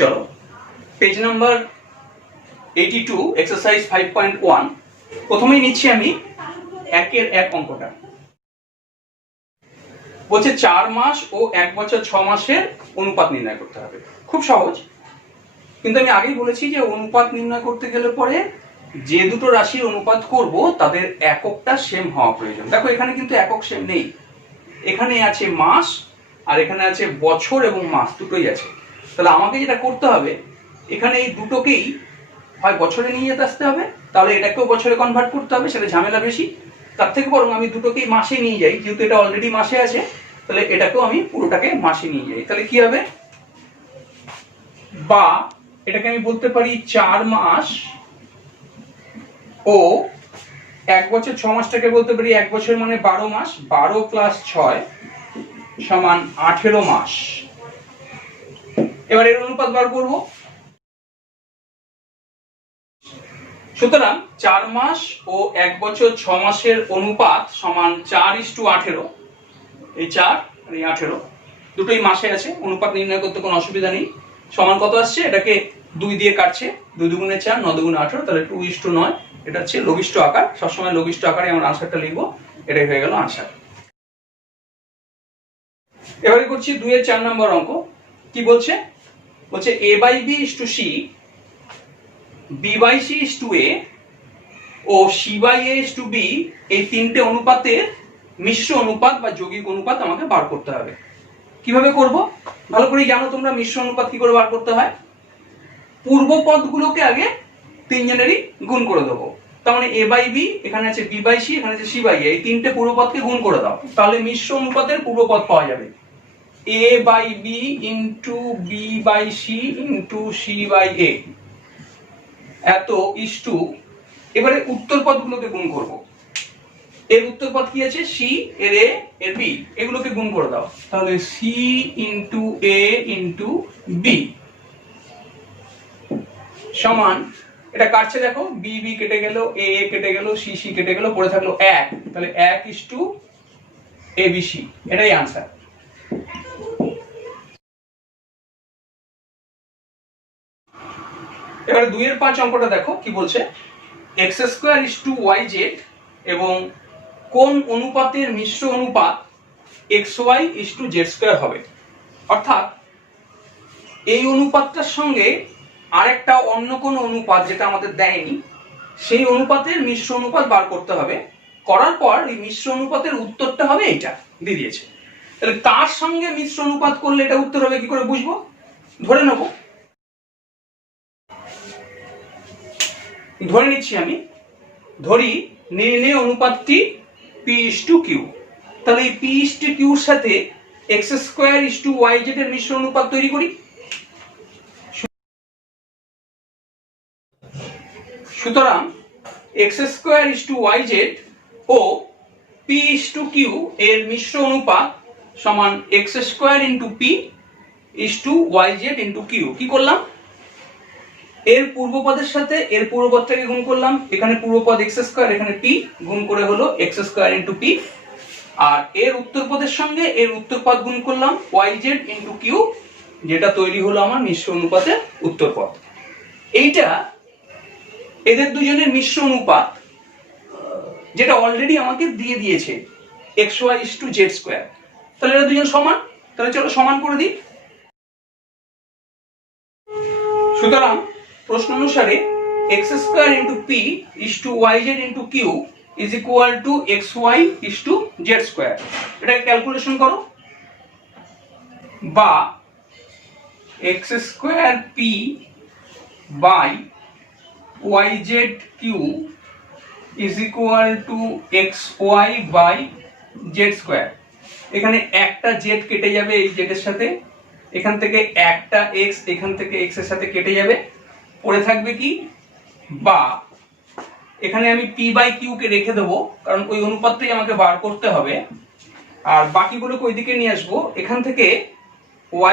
চলো page number 82 exercise 5.1 প্রথমেই নিচ্ছি আমি 1 অঙ্কটা। বলছে 4 মাস ও 1 বছর 6 মাসের অনুপাত নির্ণয় করতে হবে। খুব সহজ, কিন্তু আমি আগেই বলেছি যে অনুপাত নির্ণয় করতে গেলে পরে যে দুটো রাশির অনুপাত করব তাদের এককটা সেম হওয়া প্রয়োজন। দেখো এখানে কিন্তু একক সেম নেই, এখানে আছে মাস আর এখানে আছে বছর এবং মাস, দুটোই আছে। তাহলে আমাকে যেটা করতে হবে, এখানে এই দুটোকেই হয় বছরে নিয়ে যেতে আসতে হবে, তাহলে এটাকেও বছরে কনভার্ট করতে হবে, সেটা ঝামেলা বেশি। তার থেকে বরং আমি দুটোকেই মাসে নিয়ে যাই, যেহেতু এটা অলরেডি মাসে আছে, তাহলে এটাকেও আমি পুরোটাকে মাসে নিয়ে যাই। তাহলে কি হবে, বা এটাকে আমি বলতে পারি 4 মাস ও 1 বছর 6 মাসটাকে বলতে পারি 1 বছর মানে 12 মাস, 12 + 6 সমান 18 মাস। এবার এর অনুপাত বার করব। সুতরাং 4 মাস ও 1 বছর 6 মাসের অনুপাত সমান 4:18। এই 4 আর এই 18 দুটোই মাসে আছে, অনুপাত নির্ণয় করতে কোনো অসুবিধা নেই। সমান কত আসছে, এটাকে 2 দিয়ে কাটছে, 2 দুগুণে 4, 9 দুগুণে 18, তাহলে 2:9। এটা হচ্ছে লঘিষ্ঠ আকার, সবসময় লঘিষ্ঠ আকারে আমরা আনসারটা লিখবো। এটাই হয়ে গেল আনসার। এবারে করছি 2 এর 4 নম্বর অঙ্ক। কি বলছে, বলছে a/b=c, b/c=a ও c/a=b এই তিনটে অনুপাতের মিশ্র অনুপাত বা যৌগিক অনুপাত আমাকে বার করতে হবে। কিভাবে করব, ভালো করে জানো তোমরা মিশ্র অনুপাত কি করে বার করতে হয়। পূর্ব পদগুলোকে আগে তিনজনেরই গুণ করে দেবো। তার মানে a/b, এখানে আছে b/c, এখানে আছে c/a, এই তিনটে পূর্ব পদকে গুণ করে দাও, তাহলে মিশ্র অনুপাতের পূর্ব পদ পাওয়া যাবে। a/b into b/c into c/a এত ইসটু, এবারে উত্তর পদগুলোকে গুণ করব। এর উত্তর পদ কি আছে, c, এর a, এর b, এগুলোকে গুণ করে দাও, তাহলে c into a into b সমান, এটা কাটছে দেখো, b b কেটে গেল, a a কেটে গেল, c c কেটে গেল, পড়ে থাকলো 1, তাহলে 1:abc, এটাই আনসার। এবারে 2 এর 5 অঙ্কটা দেখো কি বলছে, x² yz এবং কোন অনুপাতের মিশ্র অনুপাত xy/z² হবে। অর্থাৎ এই অনুপাতটার সঙ্গে আরেকটা অন্য কোন অনুপাত যেটা আমাদের দেয়নি, সেই অনুপাতের মিশ্র অনুপাত বার করতে হবে। করার পর এই মিশ্র অনুপাতের উত্তরটা হবে এইটা দিয়ে দিয়েছে। তাহলে তার সঙ্গে মিশ্র অনুপাত করলে এটা উত্তর হবে কি করে বুঝবো, ধরে নেব, ধরে নিচ্ছি আমি, ধরি নির্ণেয় অনুপাতটি p/q। তাহলে এই p/q এর সাথে x² yz এর মিশ্র অনুপাত তৈরি করি। সুতরাং x² yz ও p/q এর মিশ্র অনুপাত সমান x² × p yz × q। কি করলাম, এর পূর্বপদের সাথে এর পূর্বপদটাকে গুণ করলাম, এখানে পূর্বপদ x², এখানে p, গুণ করে হলো x² × p, আর এর উত্তরপদের সঙ্গে এর উত্তরপদ গুণ করলাম yz × q, যেটা তৈরি হলো আমার মিশ্র অনুপাতের উত্তরপদ। এইটা এদের দুজনের মিশ্র অনুপাত, যেটা অলরেডি আমাকে দিয়ে দিয়েছে xy/z²। তাহলে এরা দুজন সমান, তাহলে চলো সমান করে দিই। সুতরাং প্রশ্ন অনুসারে x² × p yz × q xy/z²। এটাকে ক্যালকুলেশন করো, বা x²p yz/q xy/z²। এখানে একটা z কেটে যাবে এই z এর সাথে, এখান থেকে একটা x এখান থেকে x এর সাথে কেটে যাবে, পড়ে থাকবে কি, বা এখানে আমি p/q কে রেখে দেবো, কারণ ওই অনুপাতটাই আমাকে বার করতে হবে, আর বাকিগুলোকে ওইদিকে নিয়ে আসবো। এখান থেকে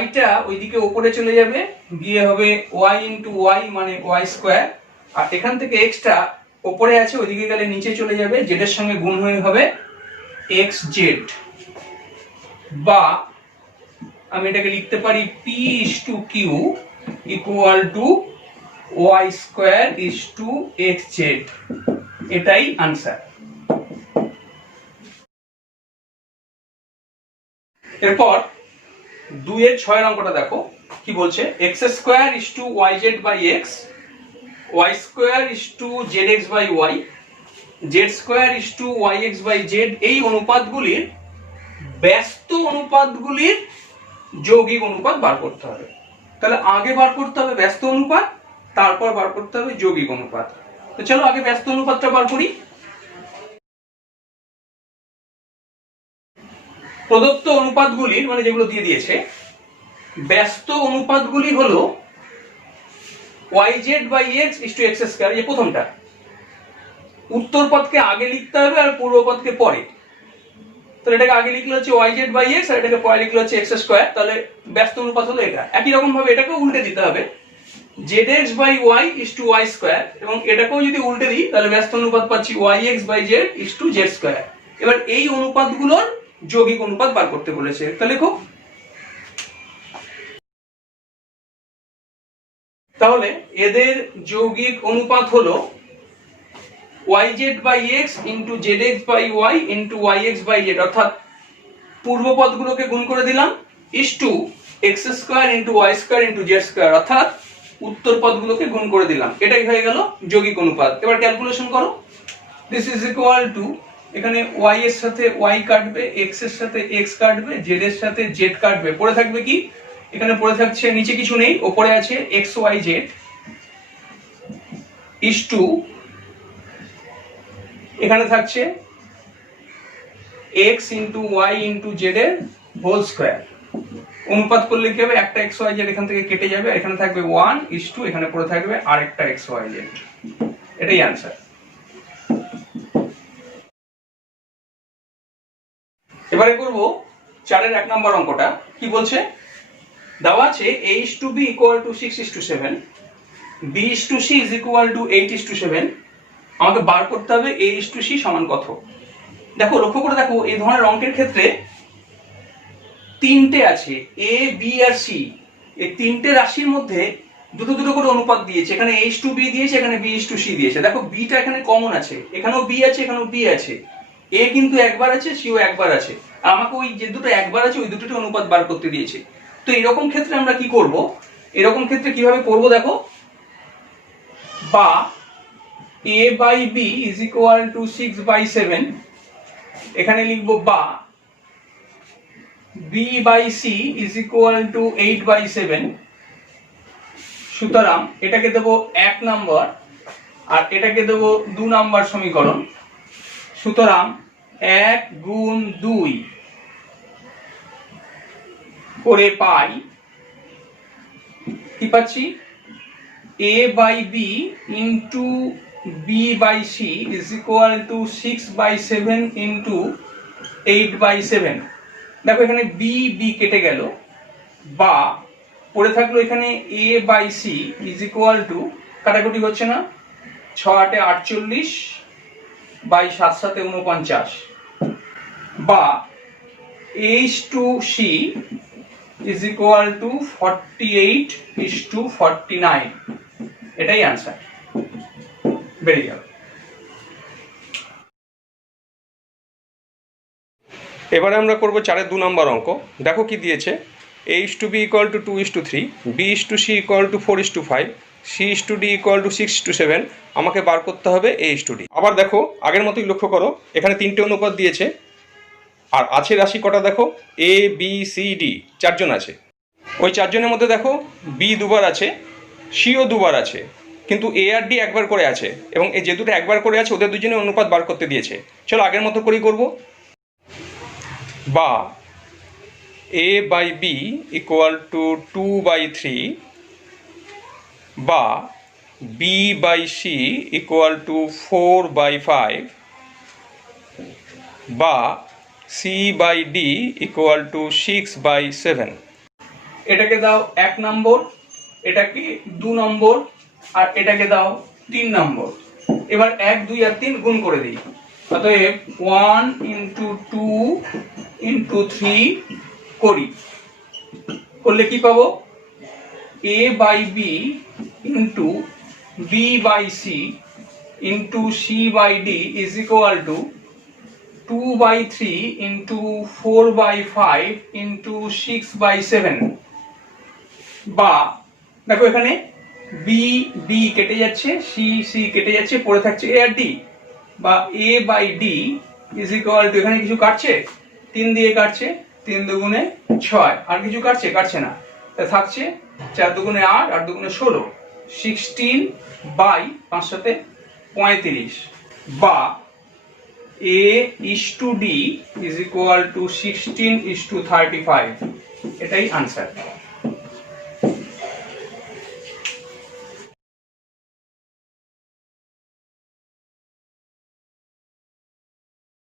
y-টা ওইদিকে উপরে চলে যাবে, গিয়ে হবে y × y মানে y², আর এখান থেকে x-টা উপরে আছে, ওইদিকে গেলে নিচে চলে যাবে, z এর সঙ্গে গুণ হয়ে হবে xz। বা আমি এটাকে লিখতে পারি p/q equal to y square is to x z, এটাই আনসার। এরপর 2 এর 6 অঙ্কটা দেখো কি বলছে, x square is to y z by x, y square is to z x by y, z square is to y x by z, এই অনুপাতগুলির ব্যস্ত অনুপাতগুলির যৌগিক অনুপাত বার করতে হবে। তাহলে আগে বার করতে হবে ব্যস্ত অনুপাত, তারপর বার করতে হবে যৌগিক অনুপাত। তো চলো আগে ব্যস্ত অনুপাতটা বার করি। প্রদত্ত অনুপাতগুলির মানে যেগুলো দিয়ে দিয়েছে, ব্যস্ত অনুপাতগুলি হলো yz by x is to x square, এই প্রথমটা। উত্তর পদকে আগে লিখতে হবে আর পূর্ব পদকে পরে। তাহলে এটাকে আগে লিখলে হচ্ছে yz বাই x আর এটাকে পরে লিখলে হচ্ছে এক্স স্কয়ার, তাহলে ব্যস্ত অনুপাত হলো এটা। একই রকম ভাবে এটাকেও উল্টে দিতে হবে, zx by y is to y square, এবং এটাকেও যদি উল্টে দিই তাহলে ব্যস্ত অনুপাত পাচ্ছি yx by z is to z square. এবার এই অনুপাতগুলোর যৌগিক অনুপাত বার করতে বলেছে, তাহলে লেখো। তাহলে এদের যৌগিক অনুপাত হলো yz by x into zx by y into yx by z, অর্থাৎ পূর্ব পদগুলোকে গুণ করে দিলাম, is to x square into y square into z square, অর্থাৎ উত্তর পদগুলোকে গুণ করে দিলাম। এটাই হয়ে গেল যৌগিক অনুপাত। এবার ক্যালকুলেশন করো। দিস ইজ ইকুয়াল টু, এখানে y এর সাথে y কাটবে, x এর সাথে x কাটবে, z এর সাথে z কাটবে, পড়ে থাকবে কি, এখানে পড়ে থাকছে নিচে কিছু নেই, উপরে আছে xyz ইজ টু, এখানে থাকছে x into y into z এর হোল স্কয়ার। অনুপাত করলে কি হবে, একটা xyz এখান থেকে কেটে যাবে, এখানে থাকবে 1 ইজ টু, এখানে পড়ে থাকবে আরেকটা xyz। এটাই আনসার। এবারে করব 4 এর 1 নম্বর অঙ্কটা। কি বলছে, দেওয়া আছে a is to b equal to 6 is to 7, b is to c is equal to 8 is to 7, আমাকে বার করতে হবে a is to c সমান কত। দেখো লক্ষ্য করে দেখো, এই ধরনের অঙ্কের ক্ষেত্রে তিনটে আছে, a b আর c, এই তিনটে রাশির মধ্যে দুটো দুটো করে অনুপাত দিয়েছে, এখানে a is to b দিয়েছে, এখানে b is to c দিয়েছে। দেখো b টা এখানে কমন আছে, এখানেও b আছে, এখানেও b আছে, a কিন্তু একবার আছে, c ও একবার আছে, আর আমাকে ওই যে দুটো একবার আছে ওই দুটোতে অনুপাত বার করতে দিয়েছে। তো এরকম ক্ষেত্রে আমরা কি করব, এরকম ক্ষেত্রে কিভাবে করব দেখো, বা a by b is equal to 6 by 7, এখানে লিখবো বা b by c is equal to 8 by 7। সুতরাং এটাকে দেবো 1 নম্বর আর এটাকে দেবো 2 নম্বর সমীকরণ। সুতরাং 1 গুণ 2 করে পাই, কি পাচ্ছি, a by b into b by c is equal to 6 by 7 into 8 by 7। দেখো এখানে b b কেটে গেল, বা পড়ে থাকলো এখানে a by c is equal to, কাটাকুটি হচ্ছে না, 6 8 48 বাই 7 7 49, বা a is to c is equal to 48 is to 49, এটাই आंसर। বেরিয়ে গেল। এবারে আমরা করব 4 এর 2 নম্বর অঙ্ক। দেখো কি দিয়েছে, a is to b equal to 2 is to 3, b is to c equal to 4 is to 5, c is to d equal to 6 is to 7, আমাকে বার করতে হবে a is to d। আবার দেখো আগের মতোই লক্ষ্য করো, এখানে তিনটে অনুপাত দিয়েছে, আর আছে রাশি কটা দেখো, a b c d, চারজন আছে। ওই চারজনের মধ্যে দেখো b দুবার আছে, c ও দুবার আছে, কিন্তু a আর d একবার করে আছে, এবং এই যে দুটো একবার করে আছে ওদের দুজনের অনুপাত বার করতে দিয়েছে। চলো আগের মতো করেই করব, বা a by b equal to 2 by 3, বা b by c equal to 4 by 5, বা c by d equal to 6 by 7। এটাকে দাও 1 নম্বর, এটাকে 2 নম্বর, আর এটাকে দাও 3 নম্বর। এবার 1 2 আর 3 গুণ করে দিই, অতএব 1 ইন্টু 2 ইন্টু 3 করি, করলে কি পাবো, a by b into b by c into c by d is equal to 2 by 3 into 4 by 5 into 6 by 7, বা দেখো এখানে বি বি কেটে যাচ্ছে, সি সি কেটে যাচ্ছে, পড়ে থাকছে এ আর ডি, বা A by D is equal to, এখানে কিছু কাটছে, 3 দিয়ে কাটছে, 3 দুগুণে 6, আর কিছু কাটছে, কাটছে না, তা থাকছে 4 দুগুণে 8, 8 দুগুণে 16, 16 বাই 5 সাথে 35, বা a is to d is equal to 16 is to 35, এটাই আনসার।